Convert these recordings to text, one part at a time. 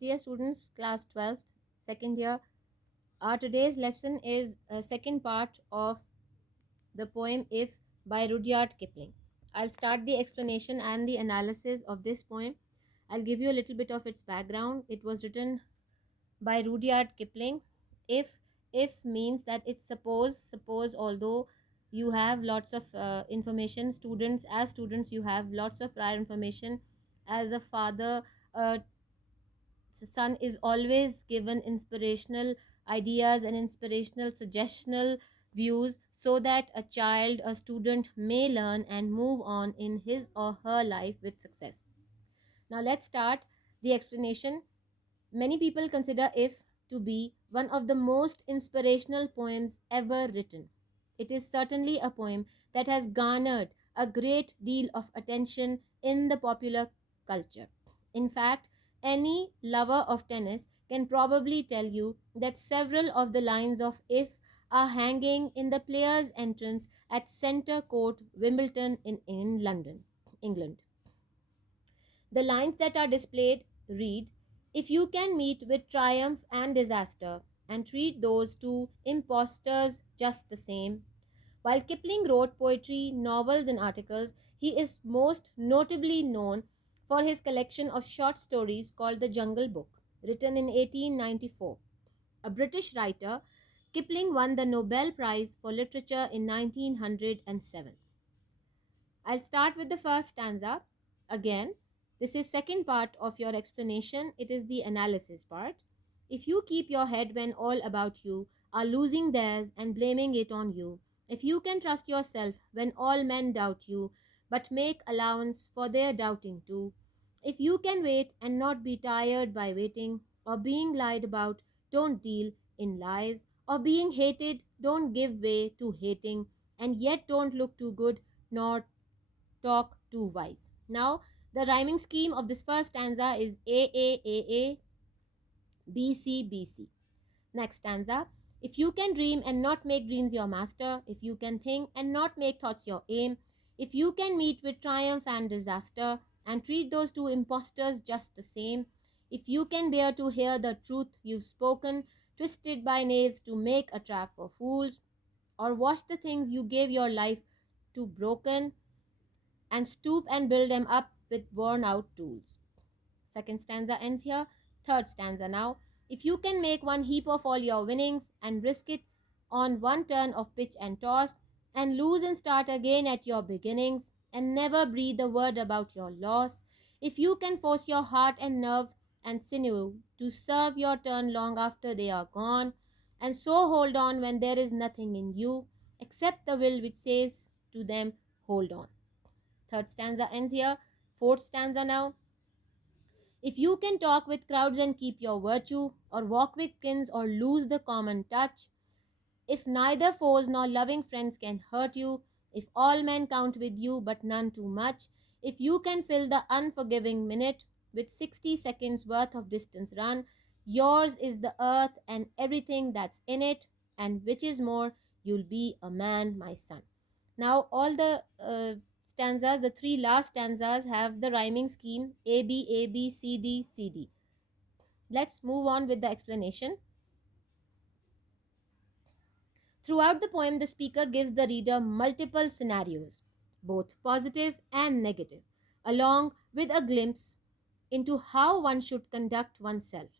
Dear students, class 12th, second year, our today's lesson is a second part of the poem If by Rudyard Kipling. I'll start the explanation and the analysis of this poem. I'll give you a little bit of its background. It was written by Rudyard Kipling. If means that it's suppose although you have lots of information, students you have lots of prior information. As a father, uh, the son is always given inspirational ideas and inspirational suggestional views so that a student may learn and move on in his or her life with success. Now let's start the explanation. Many people consider If to be one of the most inspirational poems ever written. It is certainly a poem that has garnered a great deal of attention in the popular culture. In fact, any lover of tennis can probably tell you that several of the lines of If are hanging in the players' entrance at Centre Court, Wimbledon in London, England. The lines that are displayed read, "If you can meet with triumph and disaster and treat those two impostors just the same." While Kipling wrote poetry, novels, and articles, he is most notably known for his collection of short stories called The Jungle Book, written in 1894. A British writer, Kipling won the Nobel Prize for Literature in 1907. I'll start with the first stanza. Again, this is second part of your explanation. It is the analysis part. If you keep your head when all about you are losing theirs and blaming it on you, if you can trust yourself when all men doubt you, but make allowance for their doubting too, if you can wait and not be tired by waiting, or being lied about, don't deal in lies, or being hated, don't give way to hating, and yet don't look too good nor talk too wise. Now, the rhyming scheme of this first stanza is A, B, C, B, C. Next stanza. If you can dream and not make dreams your master, if you can think and not make thoughts your aim, if you can meet with triumph and disaster and treat those two impostors just the same, if you can bear to hear the truth you've spoken, twisted by knaves to make a trap for fools, or wash the things you gave your life to broken, and stoop and build them up with worn out tools. Second stanza ends here. Third stanza now. If you can make one heap of all your winnings and risk it on one turn of pitch and toss, and lose and start again at your beginnings, and never breathe a word about your loss, if you can force your heart and nerve and sinew to serve your turn long after they are gone, and so hold on when there is nothing in you except the will which says to them, hold on. Third stanza ends here. Fourth stanza now. If you can talk with crowds and keep your virtue, or walk with kins or lose the common touch, if neither foes nor loving friends can hurt you, if all men count with you but none too much, if you can fill the unforgiving minute with 60 seconds worth of distance run, yours is the earth and everything that's in it, and which is more, you'll be a man, my son. Now, all the stanzas, the three last stanzas, have the rhyming scheme A, B, C, D, C, D. Let's move on with the explanation. Throughout the poem, the speaker gives the reader multiple scenarios, both positive and negative, along with a glimpse into how one should conduct oneself.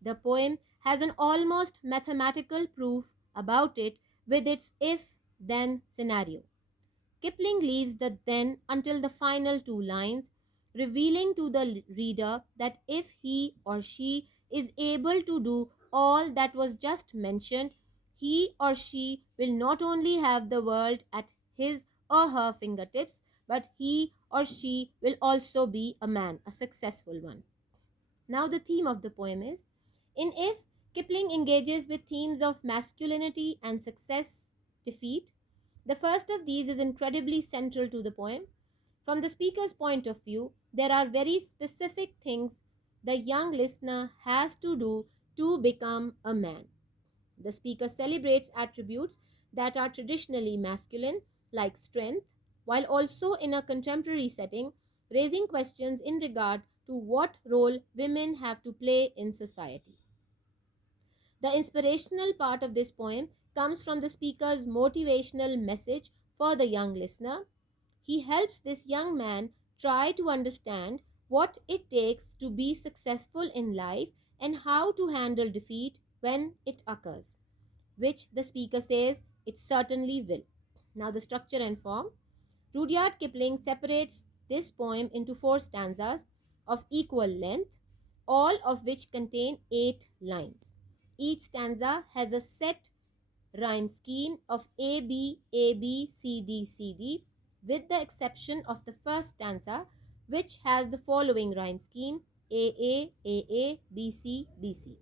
The poem has an almost mathematical proof about it with its if then scenario. Kipling leaves the then until the final two lines, revealing to the reader that if he or she is able to do all that was just mentioned, he or she will not only have the world at his or her fingertips, but he or she will also be a man, a successful one. Now, the theme of the poem is in If, Kipling engages with themes of masculinity and success, defeat. The first of these is incredibly central to the poem. From the speaker's point of view, there are very specific things the young listener has to do to become a man. The speaker celebrates attributes that are traditionally masculine, like strength, while also in a contemporary setting, raising questions in regard to what role women have to play in society. The inspirational part of this poem comes from the speaker's motivational message for the young listener. He helps this young man try to understand what it takes to be successful in life and how to handle defeat when it occurs, which the speaker says it certainly will. Now, the structure and form. Rudyard Kipling separates this poem into four stanzas of equal length, all of which contain 8 lines. Each stanza has a set rhyme scheme of A B A B C D C D, with the exception of the first stanza, which has the following rhyme scheme: A B C B C.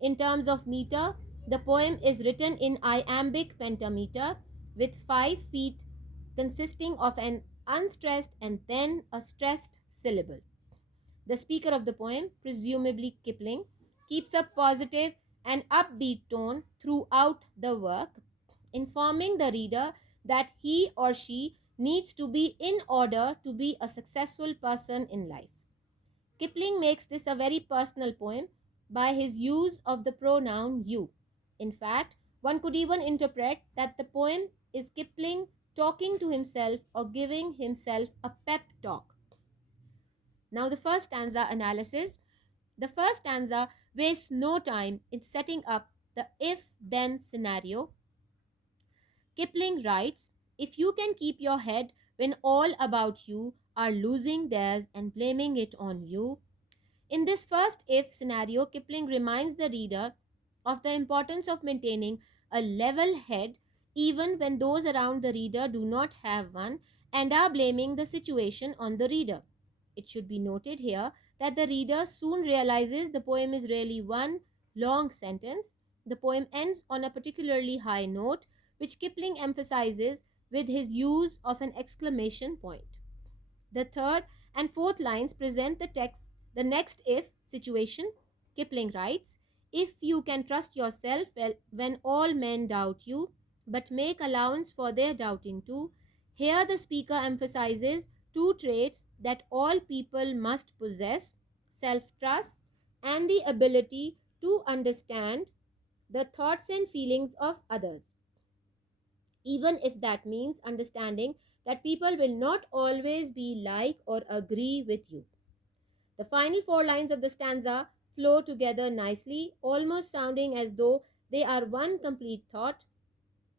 In terms of meter, the poem is written in iambic pentameter with 5 feet, consisting of an unstressed and then a stressed syllable. The speaker of the poem, presumably Kipling, keeps a positive and upbeat tone throughout the work, informing the reader that he or she needs to be in order to be a successful person in life. Kipling makes this a very personal poem by his use of the pronoun you. In fact, one could even interpret that the poem is Kipling talking to himself or giving himself a pep talk. Now, the first stanza analysis. The first stanza wastes no time in setting up the if then scenario. Kipling writes, "If you can keep your head when all about you are losing theirs and blaming it on you." In this first if scenario, Kipling reminds the reader of the importance of maintaining a level head even when those around the reader do not have one and are blaming the situation on the reader. It should be noted here that the reader soon realizes the poem is really one long sentence. The poem ends on a particularly high note, which Kipling emphasizes with his use of an exclamation point. The third and fourth lines present the next if situation. Kipling writes, "If you can trust yourself when all men doubt you, but make allowance for their doubting too." Here the speaker emphasizes two traits that all people must possess: self-trust and the ability to understand the thoughts and feelings of others, even if that means understanding that people will not always be like or agree with you. The final 4 lines of the stanza flow together nicely, almost sounding as though they are one complete thought.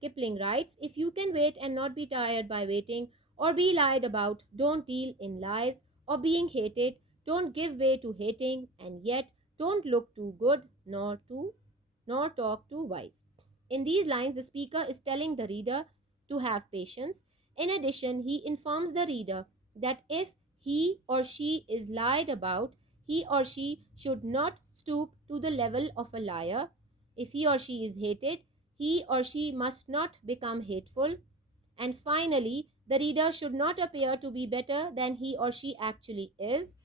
Kipling writes, "If you can wait and not be tired by waiting, or be lied about, don't deal in lies, or being hated, don't give way to hating, and yet don't look too good nor talk too wise." In these lines, the speaker is telling the reader to have patience. In addition, he informs the reader that if he or she is lied about, he or she should not stoop to the level of a liar. If he or she is hated, he or she must not become hateful. And finally, the reader should not appear to be better than he or she actually is,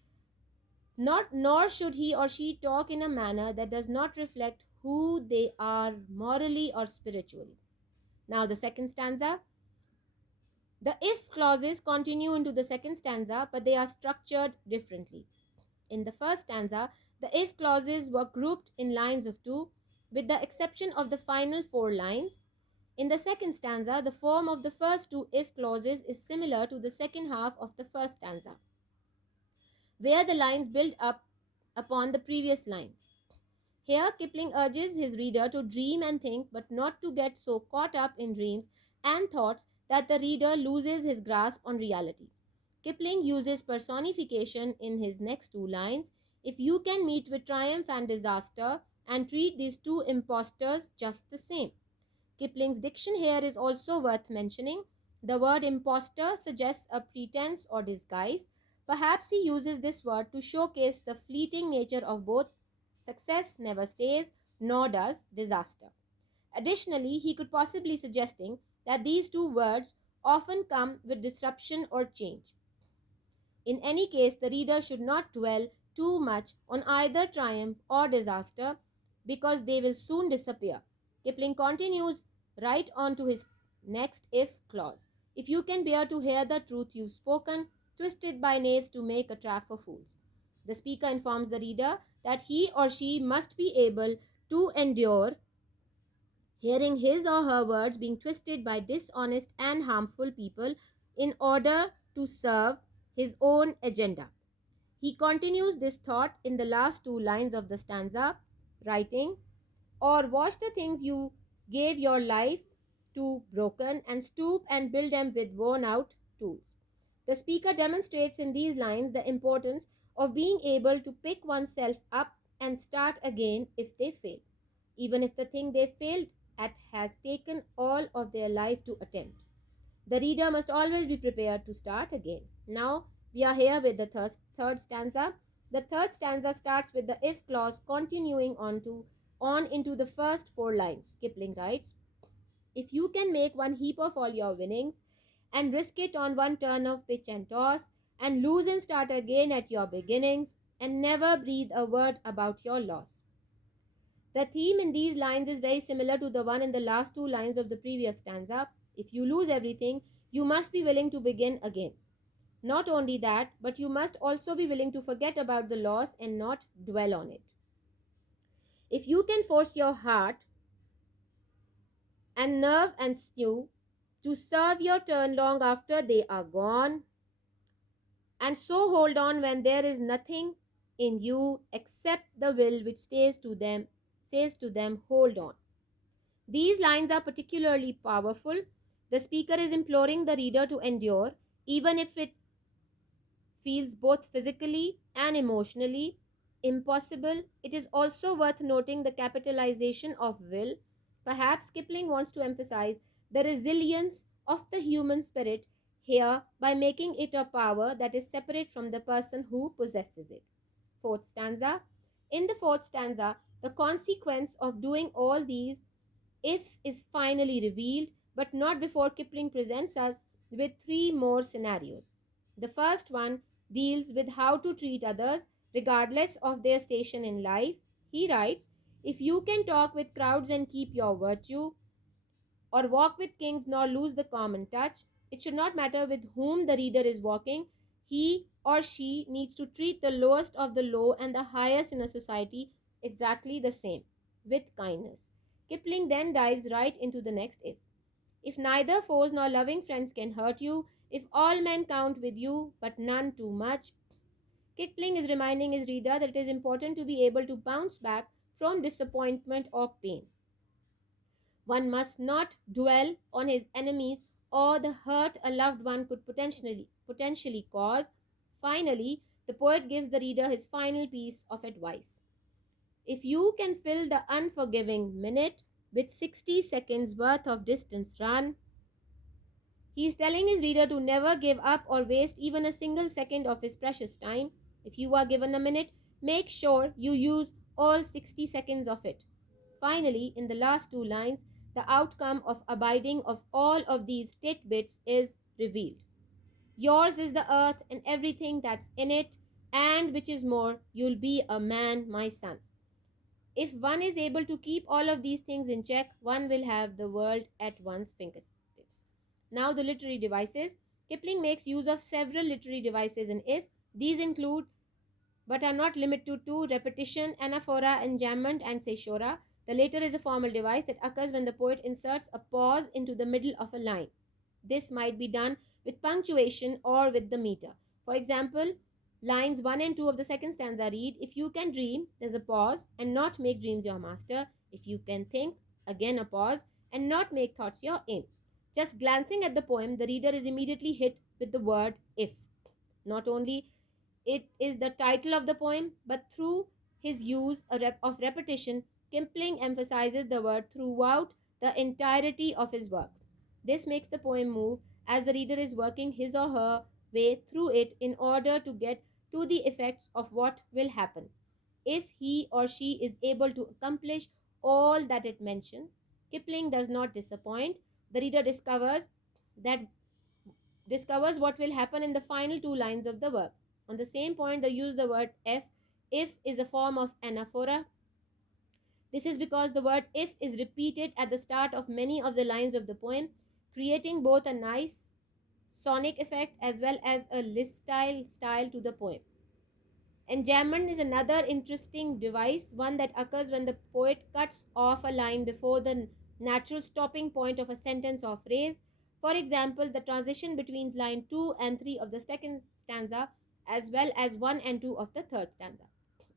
nor should he or she talk in a manner that does not reflect who they are morally or spiritually. Now, the second stanza. The if clauses continue into the second stanza, but they are structured differently. In the first stanza, the if clauses were grouped in lines of two, with the exception of the final 4 lines. In the second stanza, the form of the first two if clauses is similar to the second half of the first stanza, where the lines build up upon the previous lines. Here, Kipling urges his reader to dream and think, but not to get so caught up in dreams and thoughts that the reader loses his grasp on reality. Kipling uses personification in his next 2 lines. "If you can meet with triumph and disaster and treat these two impostors just the same." Kipling's diction here is also worth mentioning. The word impostor suggests a pretense or disguise. Perhaps he uses this word to showcase the fleeting nature of both. Success never stays, nor does disaster. Additionally, he could possibly suggesting that these two words often come with disruption or change. In any case, the reader should not dwell too much on either triumph or disaster, because they will soon disappear. Kipling continues right on to his next if clause. "If you can bear to hear the truth you've spoken, twisted by knaves to make a trap for fools." The speaker informs the reader that he or she must be able to endure hearing his or her words being twisted by dishonest and harmful people in order to serve his own agenda. He continues this thought in the last two lines of the stanza, writing, or wash the things you gave your life to broken and stoop and build them with worn out tools. The speaker demonstrates in these lines the importance of being able to pick oneself up and start again if they fail, even if the thing they failed at has taken all of their life to attempt. The reader must always be prepared to start again. Now we are here with the third stanza. The third stanza starts with the if clause continuing on into the first four lines. Kipling writes, if you can make one heap of all your winnings and risk it on one turn of pitch and toss and lose and start again at your beginnings and never breathe a word about your loss. The theme in these lines is very similar to the one in the last two lines of the previous stanza. If you lose everything, you must be willing to begin again. Not only that, but you must also be willing to forget about the loss and not dwell on it. If you can force your heart and nerve and sinew to serve your turn long after they are gone, and so hold on when there is nothing in you except the will which says to them, hold on. These lines are particularly powerful. The speaker is imploring the reader to endure, even if it feels both physically and emotionally impossible. It is also worth noting the capitalization of will. Perhaps Kipling wants to emphasize the resilience of the human spirit here by making it a power that is separate from the person who possesses it. Fourth stanza. In the fourth stanza, the consequence of doing all these ifs is finally revealed, but not before Kipling presents us with three more scenarios. The first one deals with how to treat others regardless of their station in life. He writes, if you can talk with crowds and keep your virtue, or walk with kings nor lose the common touch, it should not matter with whom the reader is walking. He or she needs to treat the lowest of the low and the highest in a society exactly the same, with kindness. Kipling then dives right into the next if. If neither foes nor loving friends can hurt you, if all men count with you, but none too much, Kipling is reminding his reader that it is important to be able to bounce back from disappointment or pain. One must not dwell on his enemies or the hurt a loved one could potentially cause. Finally, the poet gives the reader his final piece of advice. If you can fill the unforgiving minute with 60 seconds worth of distance run, he is telling his reader to never give up or waste even a single second of his precious time. If you are given a minute, make sure you use all 60 seconds of it. Finally, in the last two lines, the outcome of abiding of all of these tidbits is revealed. Yours is the earth and everything that's in it, and which is more, you'll be a man, my son. If one is able to keep all of these things in check, one will have the world at one's fingertips. Now, the literary devices. Kipling makes use of several literary devices in if. These include, but are not limited to, repetition, anaphora, enjambment, and caesura. The latter is a formal device that occurs when the poet inserts a pause into the middle of a line. This might be done with punctuation or with the meter. For example, lines 1 and 2 of the second stanza read, if you can dream, there's a pause, and not make dreams your master. If you can think, again a pause, and not make thoughts your aim. Just glancing at the poem, the reader is immediately hit with the word if. Not only it is the title of the poem, but through his use of repetition, Kipling emphasizes the word throughout the entirety of his work. This makes the poem move as the reader is working his or her way through it in order to get to the effects of what will happen. If he or she is able to accomplish all that it mentions, Kipling does not disappoint. The reader that discovers what will happen in the final two lines of the work. On the same point, they use the word if is a form of anaphora. This is because the word if is repeated at the start of many of the lines of the poem, creating both a nice sonic effect as well as a list style to the poem. Enjambment is another interesting device, one that occurs when the poet cuts off a line before the natural stopping point of a sentence or phrase. For example, the transition between line 2 and 3 of the second stanza, as well as 1 and 2 of the third stanza.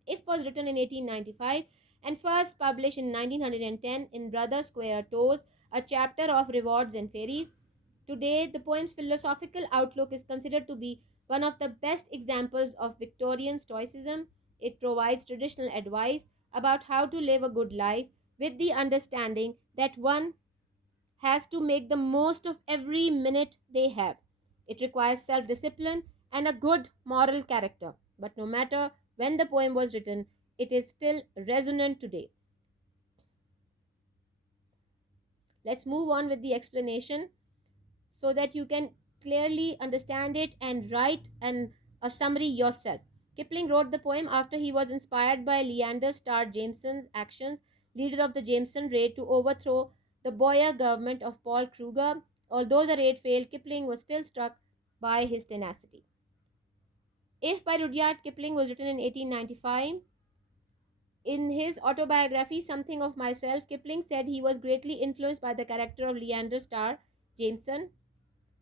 If was written in 1895 and first published in 1910 in Brother Square Toes, a chapter of Rewards and Fairies. Today, the poem's philosophical outlook is considered to be one of the best examples of Victorian Stoicism. It provides traditional advice about how to live a good life with the understanding that one has to make the most of every minute they have. It requires self discipline and a good moral character. But no matter when the poem was written, it is still resonant today. Let's move on with the explanation so that you can clearly understand it and write a summary yourself. Kipling wrote the poem after he was inspired by Leander Starr Jameson's actions, leader of the Jameson raid, to overthrow the Boer government of Paul Kruger. Although the raid failed, Kipling was still struck by his tenacity. If by Rudyard Kipling was written in 1895. In his autobiography, Something of Myself, Kipling said he was greatly influenced by the character of Leander Starr Jameson.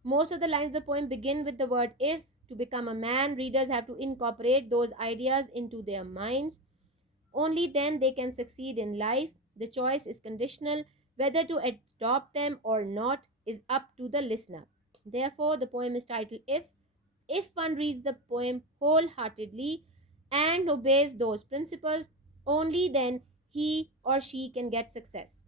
Most of the lines of the poem begin with the word if. To become a man, readers have to incorporate those ideas into their minds. Only then they can succeed in life. The choice is conditional. Whether to adopt them or not is up to the listener. Therefore, the poem is titled If. If one reads the poem wholeheartedly and obeys those principles, only then he or she can get success.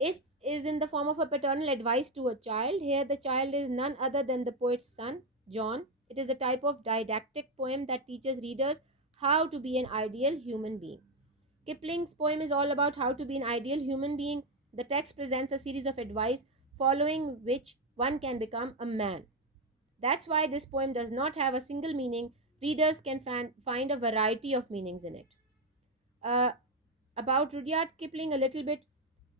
If is in the form of a paternal advice to a child. Here, the child is none other than the poet's son, John. It is a type of didactic poem that teaches readers how to be an ideal human being. Kipling's poem is all about how to be an ideal human being. The text presents a series of advice following which one can become a man. That's why this poem does not have a single meaning. Readers can find a variety of meanings in it. Uh, about Rudyard Kipling, a little bit.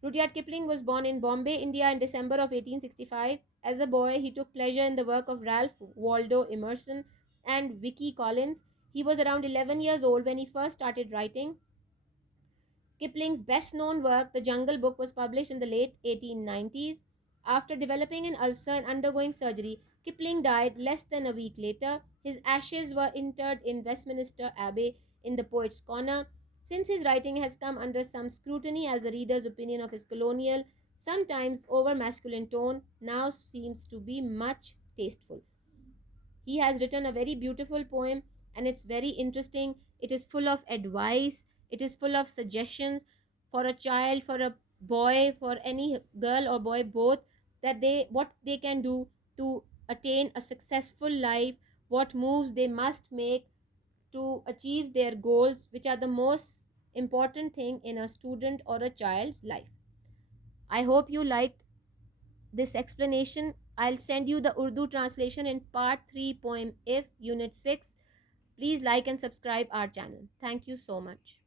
Rudyard Kipling was born in Bombay, India in December of 1865. As a boy, he took pleasure in the work of Ralph Waldo Emerson and Vicky Collins. He was around 11 years old when he first started writing. Kipling's best known work, The Jungle Book, was published in the late 1890s. After developing an ulcer and undergoing surgery, Kipling died less than a week later. His ashes were interred in Westminster Abbey in the Poets' Corner. Since his writing has come under some scrutiny as the reader's opinion of his colonial, sometimes over masculine tone now seems to be much tasteful. He has written a very beautiful poem and it's very interesting. It is full of advice, it is full of suggestions for a child, for a boy, for any girl or boy both, that they what they can do to attain a successful life, what moves they must make to achieve their goals, which are the most important thing in a student or a child's life. I hope you liked this explanation. I'll send you the Urdu translation in part 3, poem If, unit 6. Please like and subscribe our channel. Thank you so much.